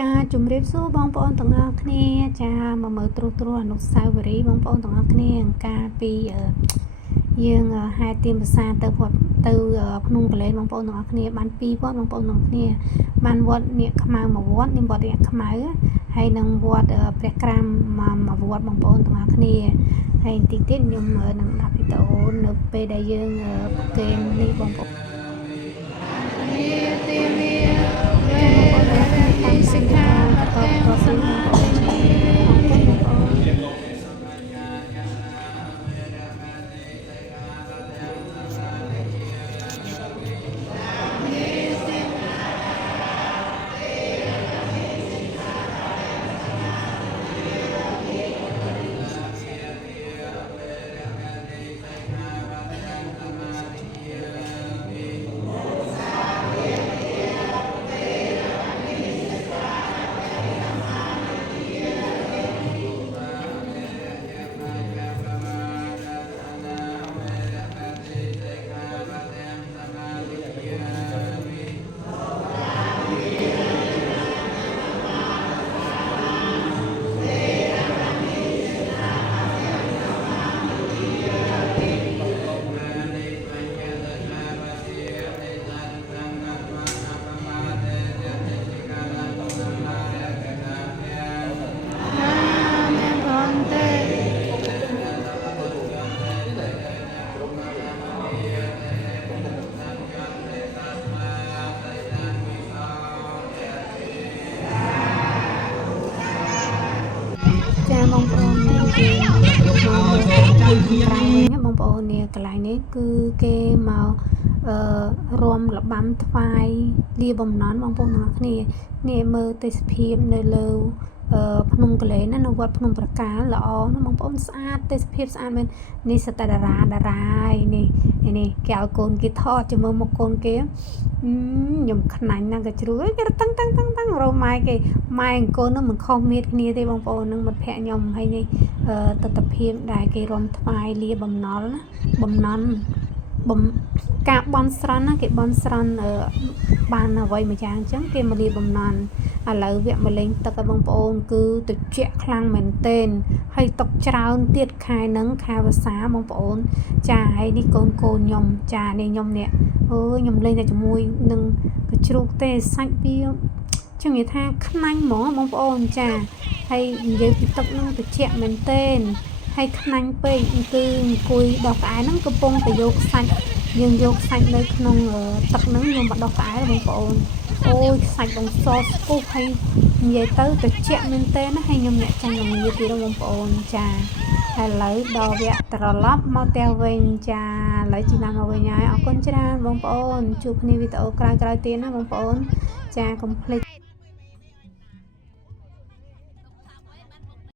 ចាជំរាបសួរបងប្អូនទាំងអស់គ្នាចាមកមើលត្រួសអនុស្សាវរីយ៍បងប្អូនទាំងអស់គ្នាកាលពីយើងហែទៀមភាសាទៅភ្នំកលែនបងប្អូនទាំងអស់គ្នាបាន2វត្តបងប្អូនទាំងអស់គ្នាបានវត្តនាគខ្មៅមួយវត្តនេះវត្តនាគខ្មៅហើយនឹងវត្តព្រះក្រាមមួយវត្តបងប្អូនទាំងអស់គ្នាហើយតិចទៀតខ្ញុំនឹងដាក់វីដេអូនៅពេលដែលយើងប្រកេននេះបងប្អូនសិក្ខាបទសមាទិនីបងប្អូនយើងមកបងប្អូននេះកន្លែងនេះគឺគេមករួមរបាំថ្វាយលាបំណន់បងប្អូនទាំងអស់គ្នានេះមើលទេសភាពនៅលើភ្នំកលែនណានៅវត្តភ្នំប្រកាលល្អណាបងប្អូនស្អាតទេសភាពស្អាតមែននេះសតតារាហើយនេះគេឲ្យកូនគេថតជាមួយមុខកូនគេខ្ញុំខ្នាញ់ណាស់ក៏ជ្រួយគេតឹងរម៉ែគេម៉ែកូននោះមិនខុសមាតគ្នាទេបងប្អូននឹងមិត្តភក្តិខ្ញុំហើយនេះទស្សនភាពដែលគេរំថ្វាយលាបំណុលណាបំណន់ការបន់ស្រន់ណាគេបន់ស្រន់បានអ្វីមួយយ៉ាងអញ្ចឹងគេមកលាបំណន់ឥឡូវវគ្គមលេងទឹកឲ្យបងប្អូនគឺត្រជាក់ខ្លាំងមែនទែនហើយទឹកច្រើនទៀតខែហ្នឹងខែវស្សាបងប្អូនចាហើយនេះកូនខ្ញុំចានេះខ្ញុំនេះខ្ញុំលេងតែជាមួយនឹងកជ្រូកទេសាច់វាចឹងនិយាយថាខ្នាញ់ហ្មងបងប្អូនចាហើយនិយាយពីទឹកហ្នឹងត្រជាក់មែនទែនហើយខ្នាញ់ពេកគឺអង្គុយដោះក្អែហ្នឹងកំពុងតែយកសាច់យើងយកសាច់នៅក្នុងទឹកហ្នឹងយើងមកដោះក្អែបងប្អូនអូយសាច់បងសស្ពុះហើយនិយាយទៅត្រជាក់មែនទែនណាហើយខ្ញុំអ្នកចាញ់ល្ងាទៀតបងប្អូនចាឥឡូវដល់វគ្គត្រឡប់មកផ្ទះវិញចាឥឡូវជីណាមកវិញហើយអរគុណច្រើនបងប្អូនជួបគ្នាវីដេអូក្រោយៗទៀតណាបងប្អូនចាកុំភ្លេច